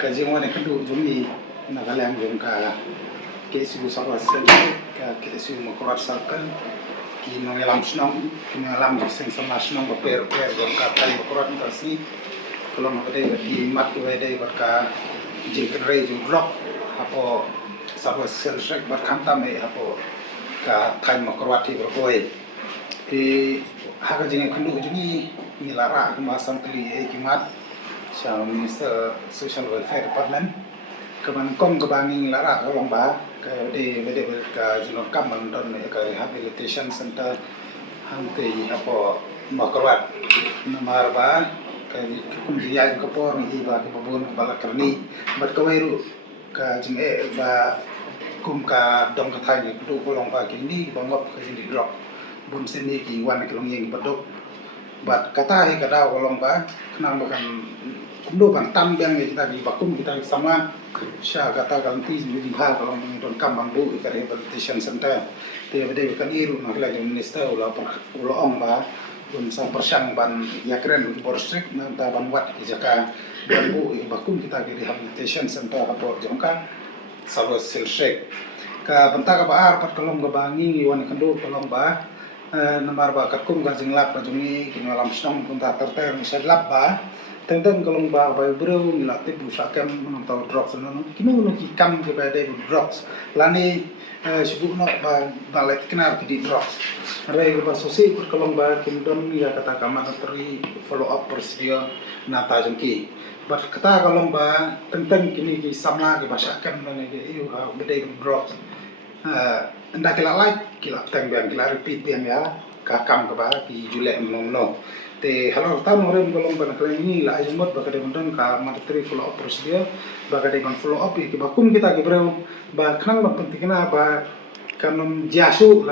ka jingwa ne kandu jumi na galang jong ka kesu sawas ka kesu mokrat sarkan ki no yalam snong ki no yalam sing samasnong ba per jong ka tai mokrat kasi kalau nak di mat tu ada berka jingkan rei jong rock apo sawas selrek berkantam apo ka tai mokrat ti berkoi di hak jing kandu jumi ni lara kemasan teli kimat Sa Minister Social Welfare Department keman kom kebangi lara kolong ba ke de ka jinor kam mandon ka rehabilitation center hangke apa makrwat namar ba ka kum dia ko por ni ba ke babon bala karni bat ka wairu ka jinge ba kum ka dong ka thai ni du kolong ba kini bangop ka jindi drop bun seni ki wan ka long yeng badok bat kata he kada kolong ba kenang bukan kumdo ban tam bang kita di bakum kita sama sya kata ganti di ha kolong don kam bambu ka rehabilitation center te bade kan iru na la minister ula ong ba bun sa persang ban yakren borstrek na ta ban wat ki jaka bambu bakum kita di rehabilitation center apo jongka salos silshek ka banta ka baar pat kolong gabangi wan kando kolong ba namar ba kakum ga jinglap ka jungi kinalam snong kunta terter ni sedlap ba teng kolong ba ba bro ni la te busa kam menonton drops no kinu no ki kam ke ba de drops lani sibu no ba balet kenar di drops re ba sosi kur kolong ba kindon ya kata kama teri follow up procedure na ta jongki bat kata kolong ba teng kini ki sama ke basa kam no ne ke ha bede drops anda kila like kila teng biang kila repeat biang ya kakam ke ba ki julek no te halor tam orang golong ban kala ni la ajmot ba kade mondon ka materi follow up procedure ba kade ban follow up ki bakum kita ke bro ba khan ba pentingna ba kanom jasu